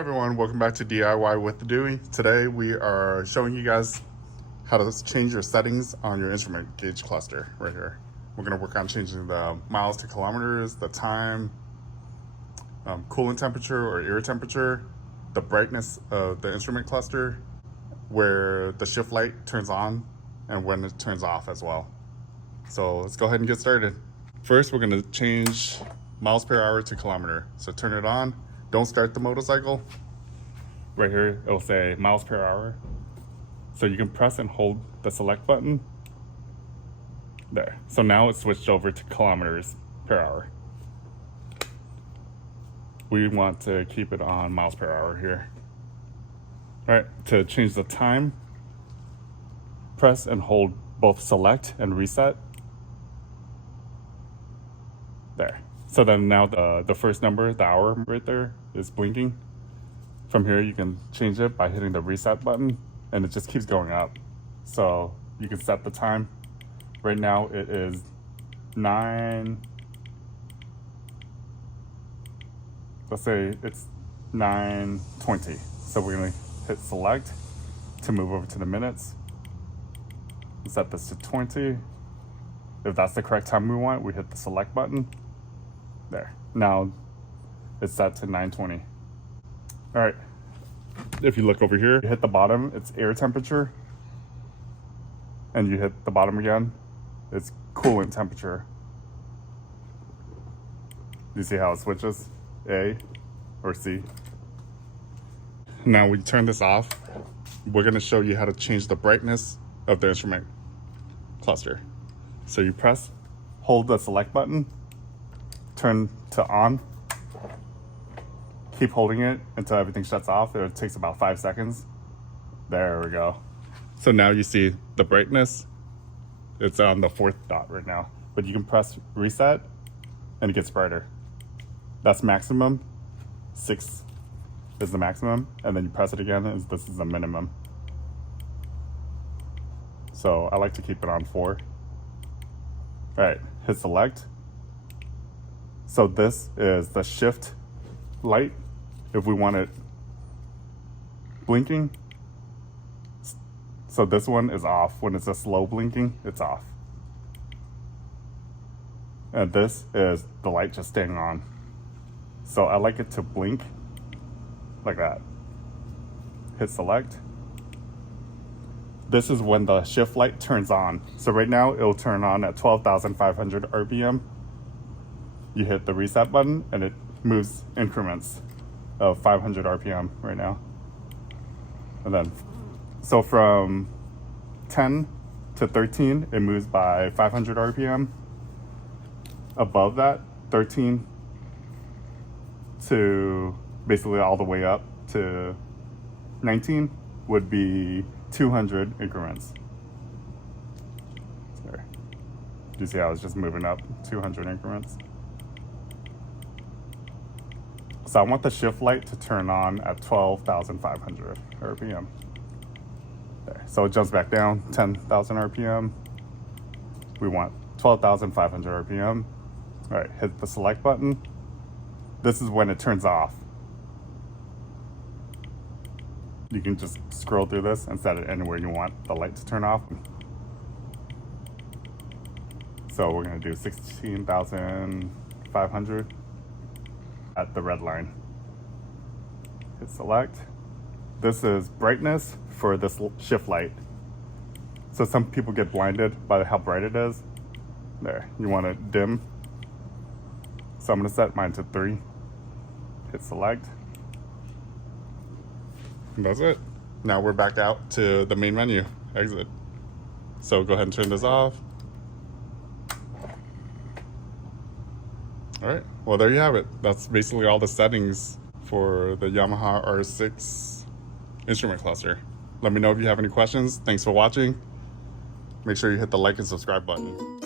everyone, welcome back to DIY with the Dewey. Today we are showing you guys how to change your settings on your instrument gauge cluster right here. We're going to work on changing the miles to kilometers, the time, coolant temperature or air temperature, the brightness of the instrument cluster, where the shift light turns on and when it turns off as well. So let's go ahead and get started. First, we're going to change miles per hour to kilometer. So turn it on. Don't start the motorcycle. Right here, it'll say miles per hour. So you can press and hold the select button. There. So now it's switched over to kilometers per hour. We want to keep it on miles per hour here. All right, to change the time, press and hold both select and reset. There. So then now the first number, the hour right there, is blinking. From here you can change it by hitting the reset button and it just keeps going up. So you can set the time. Right now it is 9, let's say it's 9:20. So we're gonna hit select to move over to the minutes. Set this to 20. If that's the correct time we want, we hit the select button. There. Now it's set to 9:20. All right. If you look over here, you hit the bottom, it's air temperature. And you hit the bottom again, it's coolant temperature. You see how it switches? A or C. Now we turn this off. We're going to show you how to change the brightness of the instrument cluster. So you press, hold the select button, turn to on, keep holding it until everything shuts off. It takes about 5 seconds. There we go. So now you see the brightness. It's on the 4th dot right now, but you can press reset and it gets brighter. That's maximum. 6 is the maximum, and then you press it again and this is the minimum. So I like to keep it on 4. All right, hit select. So this is the shift light. If we want it blinking, so this one is off. When it's a slow blinking, it's off. And this is the light just staying on. So I like it to blink like that. Hit select. This is when the shift light turns on. So right now it'll turn on at 12,500 RPM. You hit the reset button and it moves increments of 500 RPM right now. And then, so from 10 to 13, it moves by 500 RPM. Above that, 13 to basically all the way up to 19 would be 200 increments. Sorry. Do you see how it's just moving up 200 increments? So I want the shift light to turn on at 12,500 RPM. There. So it jumps back down 10,000 RPM. We want 12,500 RPM. All right, hit the select button. This is when it turns off. You can just scroll through this and set it anywhere you want the light to turn off. So we're gonna do 16,500 at the red line. Hit select. This is brightness for this shift light. So some people get blinded by how bright it is. There, you want it dim. So I'm gonna set mine to 3. Hit select. And that's it. Now we're back out to the main menu, exit. So go ahead and turn this off. All right, well, there you have it. That's basically all the settings for the Yamaha R6 instrument cluster. Let me know if you have any questions. Thanks for watching. Make sure you hit the like and subscribe button.